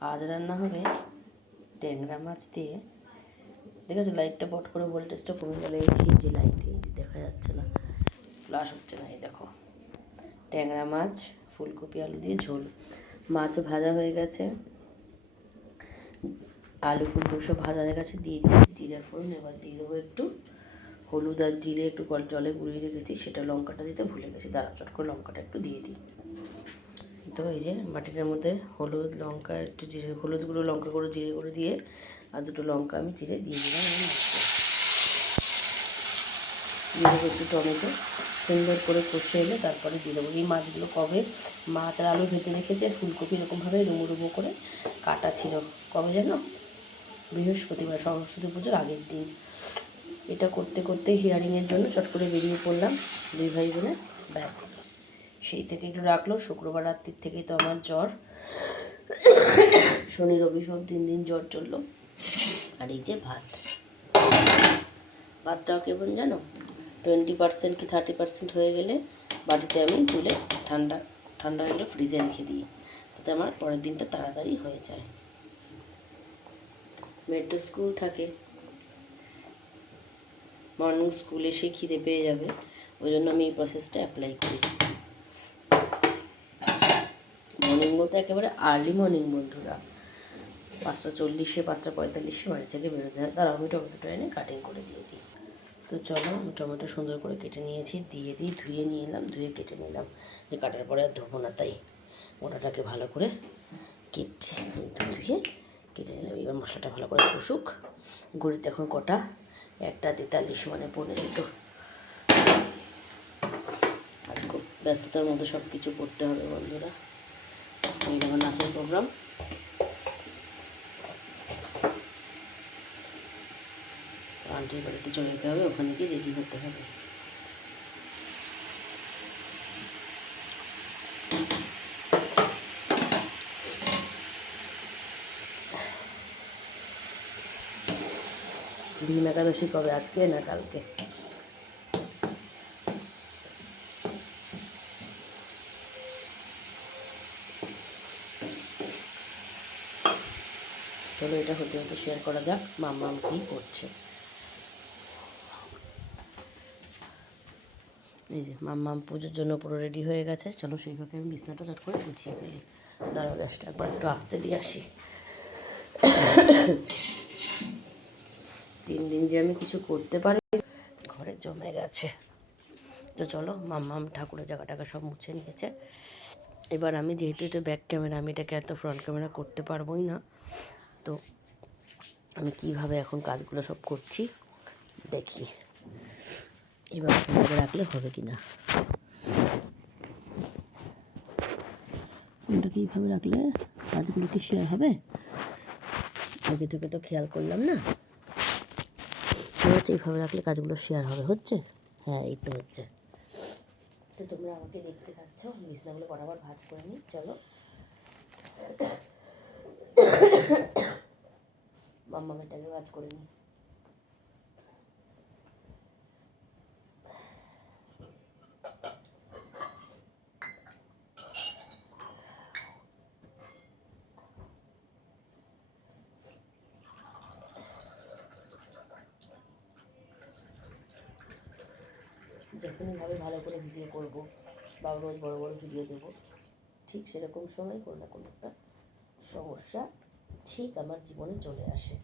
আজ রান্না হবে ট্যাংরা মাছ দিয়ে। দেখেছো লাইটটা পট করে ভোল্টেজটা কমে গেলে এই যে লাইট এই দেখা যাচ্ছে না, ফ্লাশ হচ্ছে না। এই দেখো ট্যাংরা মাছ ফুলকপি আলু দিয়ে ঝোল। মাছও ভাজা হয়ে গেছে, আলু ফুলকপি সব ভাজা হয়ে গেছে। দিয়ে দিয়েছি জিরার ফোড়ন। এবার দিয়ে দেবো একটু হলুদ আর জিরে, একটু জলে গুঁড়িয়ে রেখেছি, সেটা লঙ্কাটা দিতে ভুলে গেছি, দাঁড়া চট করে লঙ্কাটা একটু দিয়ে দিই। তো এই যে বাটিটার মধ্যে হলুদ লঙ্কা একটু জিরে, হলুদ গুঁড়ো লঙ্কা গুঁড়ো জিরে গুঁড়ো দিয়ে আর দুটো লঙ্কা আমি চিড়ে দিয়ে দিলাম। দিয়ে দেবো একটু টমেটো, সুন্দর করে কষে এলে তারপরে দিয়ে দেবো এই মাছগুলো। কবে মাছ আর আলু ভেজে রেখেছে, ফুলকপি এরকমভাবে ডুমো ডুমো করে কাটা ছিল, কবে যেন বৃহস্পতিবার, সরস্বতী পুজোর আগের দিন। এটা করতে করতে হিয়ারিংয়ের জন্য চট করে বেরিয়ে পড়লাম দুই ভাই বোনে। ব্যাস সেই থেকে একটু রাখলো। শুক্রবার রাত্রির থেকেই তো আমার জ্বর, শনি রবি সব দিন দিন জ্বর চললো। আর এই যে ভাতটাও কেমন জানো 20% কি 30% হয়ে গেলে বাটিতে আমি তুলে ঠান্ডা ঠান্ডা হয়ে গেলে ফ্রিজে রেখে দিই, তাতে আমার পরের দিনটা তাড়াতাড়ি হয়ে যায়। মেয়ের তো স্কুল থাকে, মর্নিং স্কুল এসে খিদে পেয়ে যাবে, ওই জন্য আমি এই প্রসেসটা অ্যাপ্লাই করি। মর্নিং বলতে একেবারে আর্লি মর্নিং বন্ধুরা, 5:40 5:45 বাড়ি থেকে বেরোতে হয়। তার আমি টমেটোটা এনে কাটিং করে দিয়ে দিই। তো চলো আমি টমেটো সুন্দর করে কেটে নিয়েছি, দিয়ে দিই, ধুয়ে নিয়ে এলাম, ধুয়ে কেটে নিলাম, যে কাটার পরে আর ধোবো না, তাই মোটাটাকে ভালো করে কেটে ধুয়ে কেটে নিলাম। এবার মশলাটা ভালো করে কষুক। ঘড়িতে এখন কটা 1:43, মানে 1:45। আজ খুব ব্যস্ততার মধ্যে সব কিছু করতে হবে বন্ধুরা। এই আমার নাচের প্রোগ্রাম, আন্টির বাড়িতে চলে যেতে হবে, ওখানে গিয়ে রেডি হতে হবে। ভীম একাদশী কবে, আজকে না কালকে? চলো এটা হতে হতে শেয়ার করা যাক মাম্মাম কী করছে। এই যে মাম্মাম পুজোর জন্য পুরো রেডি হয়ে গেছে। চলো সেইভাবে আমি বিছনাটা চট করে গুছিয়ে ফেলি। দাঁড়াও গ্যাসটা একবার একটু আসতে দিয়ে আসি। 3 দিন যে আমি কিছু করতে পারি, ঘরে জমে গেছে। তো চলো মাম্মাম ঠাকুরের জায়গাটাকে সব মুছে নিয়েছে। এবার আমি যেহেতু এটা ব্যাক ক্যামেরা, আমি এটাকে এত ফ্রন্ট ক্যামেরা করতে পারবোই না, তো আমি কিভাবে এখন কাজগুলো সব করছি দেখি। এবার ফোনটাকে রাখলে হবে কি না, ফোনটাকে এইভাবে রাখলে কাজগুলো কি শেয়ার হবে? আগে থেকে তো খেয়াল করলাম না। হচ্ছে এইভাবে রাখলে কাজগুলো শেয়ার হবে, হচ্ছে? হ্যাঁ এই তো হচ্ছে। তো তোমরা আমাকে দেখতে পাচ্ছ, বিছনাগুলো বরাবর ভাঁজ করে নিই। চলো মাম্মামেরটাকে ভাঁজ করে নিই। যখনইভাবে ভালো করে ভিডিও করব বা রোজ বড় বড় ভিডিও দেবো, ঠিক সেরকম সময় কোনো না কোনো একটা সমস্যা ঠিক আমার জীবনে চলে আসে।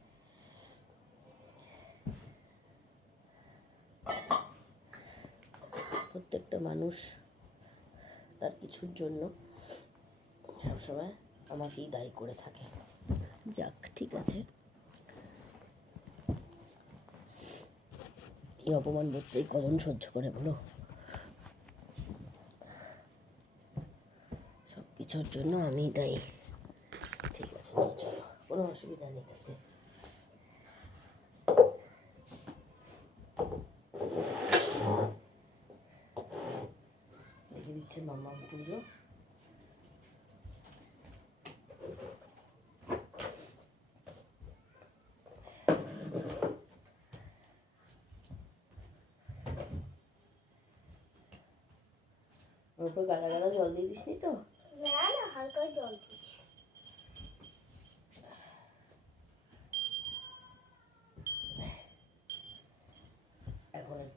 প্রত্যেকটা মানুষ তার কিছুর জন্য সবসময় আমাকেই দায়ী করে থাকে। যাক ঠিক আছে, এই অপমান বোধটাই কজন সহ্য করে বলো? সব কিছুর জন্য আমিই দায়ী। ঠিক আছে চলো, কোনো অসুবিধা নেই তাতে। দেখে দিচ্ছে মাম্মাম পুজো। ওর উপর গাদা গাদা জল দিয়ে দিসনি তো? না না, হালকা জল দিচ্ছি।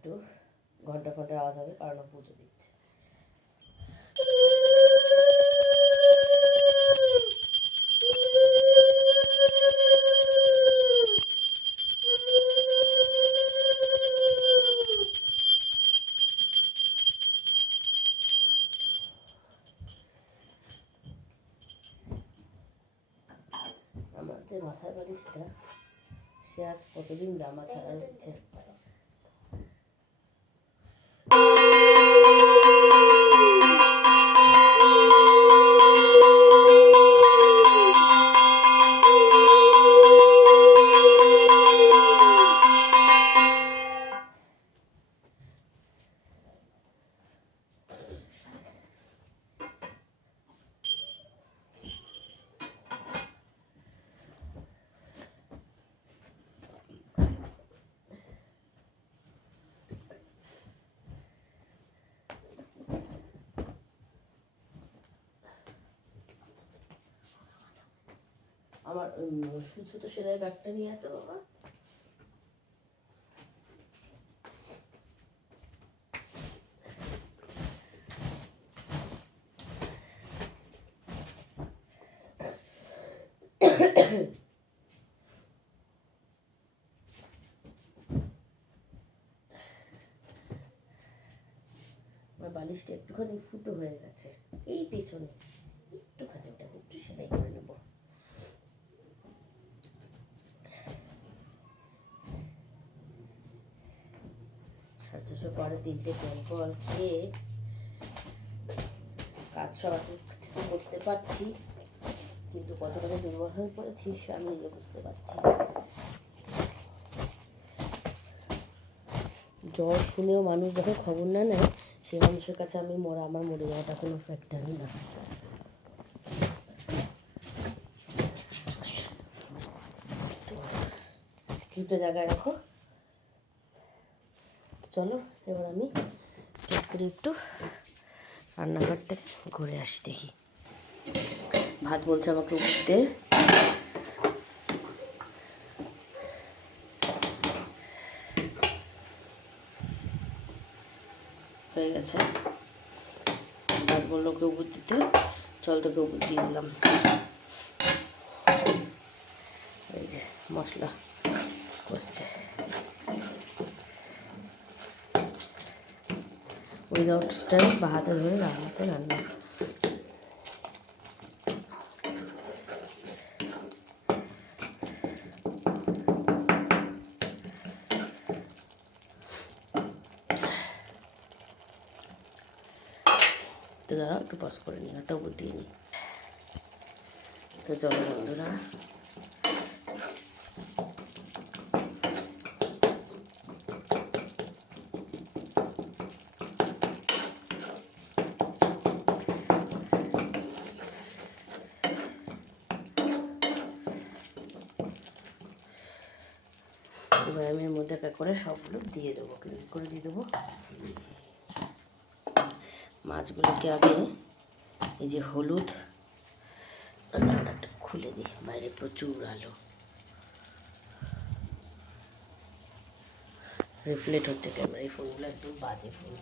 একটু ঘন্টা ঘন্টার আওয়াজ হবে, কারণ পুজো দিচ্ছে। আমার যে মাথার বালিশটা, সে আজ কতদিন জামা ছাড়া হচ্ছে। আমার সুতো সেলাই ব্যাগটা নিয়ে এত বাবা। আমার বালিশটা একটুখানি ফুটো হয়ে গেছে এই পেছনে, একটুখানি ওটা একটু সেলাই করে নেবো। সাড়ে পরে 3টে কল খেয়ে কাজ সব করতে পারছি, কিন্তু কতটা দুর্বল হয়ে পড়েছি সে আমি নিজে বুঝতে পারছি। জ্বর শুনেও মানুষ যখন খবর না নেয়, সেই মানুষের কাছে আমি আমার মরে যাওয়াটা কোনো ফ্যাক্টরই না। দুটো জায়গায় রাখো। চলো এবার আমি চট করে একটু রান্নাঘর থেকে ঘুরে আসি, দেখি। ভাত বলছে আমাকে উঠতে, হয়ে গেছে। ভাত বললো ওকে উপর দিতে, চল তোকে উপর দিয়ে দিলাম। এই যে মশলা কষছে, উইদাউট স্ট্যান্ড বা হাতে ধরে রান্নাতে রান্না। তো দাঁড়াও একটু পজ করে নিই, হাতে উপর দিয়ে নিই। তো চলো বন্ধুরা, এবার আমি এর মধ্যে একটা করে সবগুলো দিয়ে দেবো, ক্লিক করে দিয়ে দেবো। মাছগুলোকে আগে এই যে হলুদ, রান্নাটা খুলে দিই, বাইরে প্রচুর আলো, রিফ্লেক্ট হচ্ছে ক্যামেরা। এই ফোনগুলো একদম বাজে ফোন।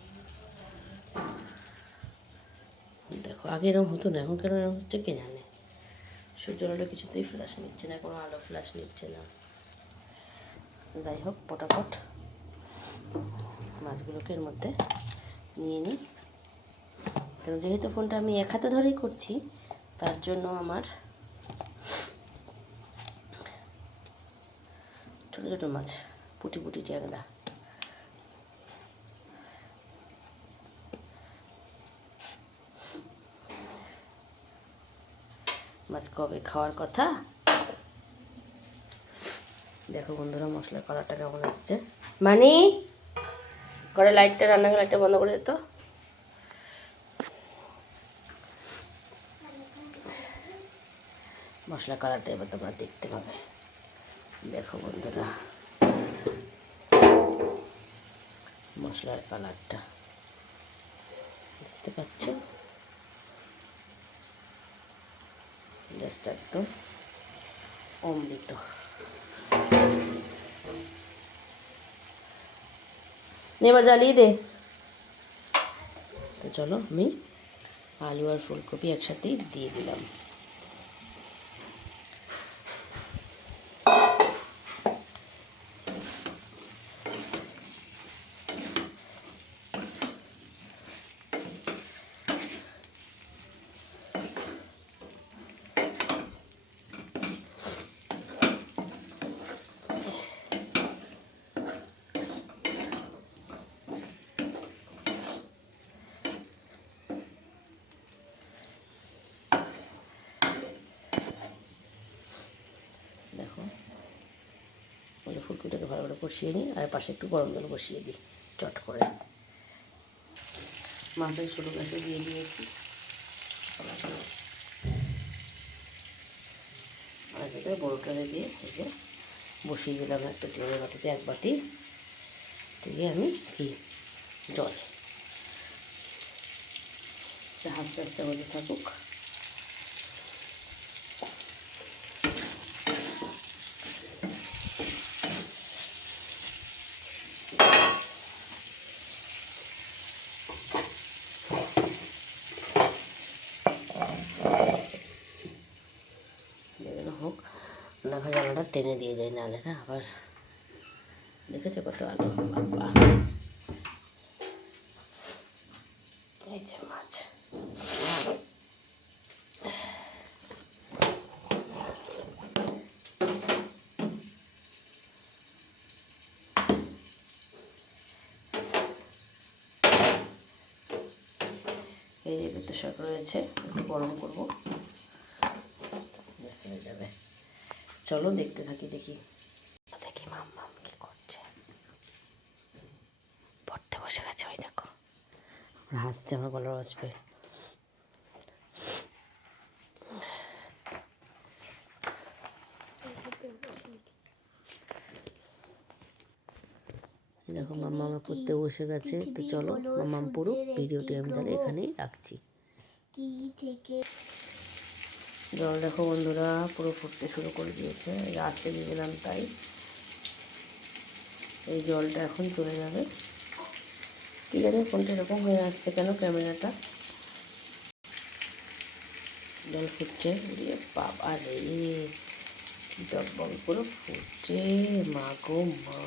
দেখো আগে এরকম হতো না, এখন কেন এরকম হচ্ছে কে জানে। সূর্যের আলো কিছুতেই ফ্ল্যাশ নিচ্ছে না, কোনো আলো ফ্ল্যাশ নিচ্ছে না। যাই হোক, পটাপট মাছগুলোকে এর মধ্যে নিয়ে নিই। কারণ যেহেতু ফোনটা আমি এক হাতে ধরেই করছি, তার জন্য আমার ছোটো ছোটো মাছ, পুঁটি পুঁটি ট্যাংরা। মাছ কবে খাওয়ার কথা। দেখো বন্ধুরা মশলার কালারটা কেমন আসছে। মানে ঘরে লাইটটা, রান্নাঘর লাইটটা বন্ধ করে দিত। মশলা কালারটা এবার তোমরা দেখতে পাবে। দেখো বন্ধুরা মশলার কালারটা দেখতে পাচ্ছ, জাস্ট একদম অমৃত। নে এবার জ্বালিয়ে দে। তো চলো আমি আলু আর ফুলকপি একসাথেই দিয়ে দিলাম। দেখো ওই ফুলকপিটাকে ভালো করে কষিয়ে নিই, আর পাশে একটু গরম জল বসিয়ে দিই চট করে। মাছের ছোটো গ্যাসে দিয়ে দিয়েছি, আর যেটা বড়োটারে দিয়ে এই যে বসিয়ে দিলাম একটা টিনের বাটিতে, এক বাটি দিয়ে আমি কি জল, আস্তে আস্তে হতে থাকুক। হোক, না হয় আলুটা টেনে দিয়ে যায়, নাহলে না আবার দেখেছো কত আলু, বাবা এই যে মাছ। এই যে তো শাক রয়েছে, একটু গরম করবো, বেশ হয়ে যাবে। চলো দেখতে থাকি, দেখি দেখি মাম্মাম কি করছে। পড়তে বসে গেছে, ওই দেখো হাসছে, আমার গলা বাজবে। দেখো মাম্মাম পড়তে বসে গেছে। তো চলো মাম্মাম পড়ুক, ভিডিওটি আমি তাহলে এখানেই রাখছি। জল দেখো বন্ধুরা পুরো ফুটতে শুরু করে দিয়েছে, আসতে দিয়ে দিলাম তাই। এই জলটা এখন চলে যাবে। ঠিক আছে, ফোনটা এরকম হয়ে আসছে কেন ক্যামেরাটা, জল ফুটছে, উড়িয়ে বাবা রে কি টকবক করে ফুটছে, মা গো মা।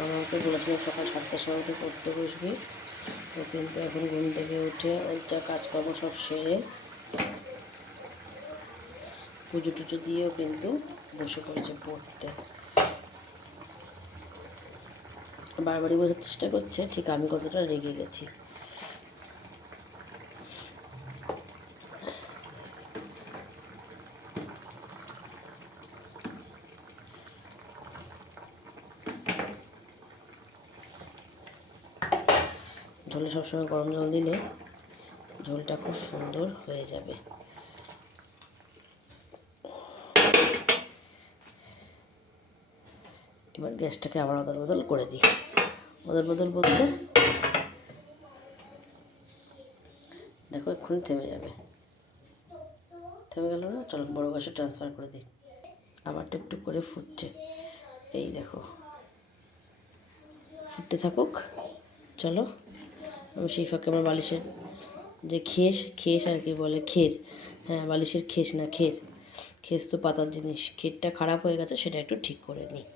মামাকে বলেছিলাম সকাল 7টার সময় উঠে পড়তে বসবি, তো কিন্তু এখন ঘুম থেকে উঠে ওইটা কাজকর্ম সব সেরে পুজো টুজো দিয়েও কিন্তু বসে পড়েছে পড়তে। বারবারই বোঝার চেষ্টা করছে ঠিক আমি কতটা রেগে গেছি। ঝোলে সবসময় গরম জল দিলে ঝোলটা খুব সুন্দর হয়ে যাবে। এবার গ্যাসটাকে আবার অদল বদল করে দিই। অদল বদল বলতে দেখো এক্ষুনি থেমে যাবে, থেমে গেল না। চলো বড়ো গ্যাসে ট্রান্সফার করে দিই। আবার টুকটুক করে ফুটছে, এই দেখো ফুটতে থাকুক। চলো আমি সেই ফাঁকে আমার বালিশের যে খেস আর কি বলে, খের, হ্যাঁ বালিশের খেস না খের, খেস তো পাতার জিনিস, খেরটা খারাপ হয়ে গেছে, সেটা একটু ঠিক করে নিই।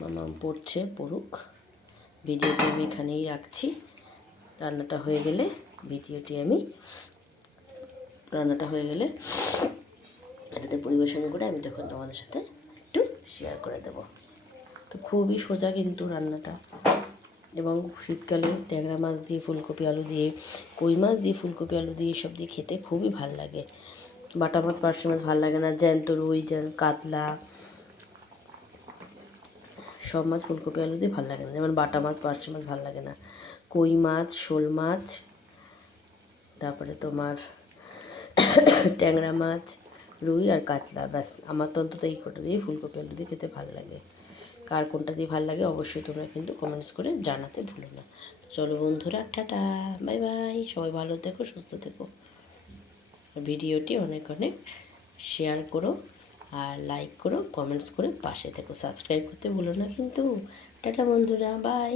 মামাম পড়ছে, পড়ুক, ভিডিওটি আমি এখানেই রাখছি। রান্নাটা হয়ে গেলে এটাতে পরিবেশন করে আমি তখন তোমাদের সাথে একটু শেয়ার করে দেবো। তো খুবই সোজা কিন্তু রান্নাটা। এবং শীতকালে ট্যাংরা মাছ দিয়ে ফুলকপি আলু দিয়ে, কই মাছ দিয়ে ফুলকপি আলু দিয়ে এসব দিয়ে খেতে খুবই ভাল লাগে। বাটা মাছ পার্শে মাছ ভাল লাগে না, জ্যান্ত রুই কাতলা সব মাছ ফুলকপি আলু দিয়ে ভাল লাগে না। যেমন বাটা মাছ পার্শে মাছ ভাল লাগে না, কই মাছ, শোল মাছ, তারপরে তোমার ট্যাংরা মাছ, রুই আর কাতলা, ব্যাস আমার তো অন্তত এই কটা দিয়ে ফুলকপি আলু দিয়ে খেতে ভাল লাগে। কার কোনটা দিয়ে ভাল লাগে অবশ্যই তোমরা কিন্তু কমেন্টস করে জানাতে ভুলো না। চলো বন্ধুরা, টাটা, বাই বাই, সবাই ভালো থেকো, সুস্থ থেকো। ভিডিওটি অনেক অনেক শেয়ার করো আর লাইক করো, কমেন্টস করে পাশে থেকো, সাবস্ক্রাইব করতে ভুলো না কিন্তু। টাটা বন্ধুরা, বাই।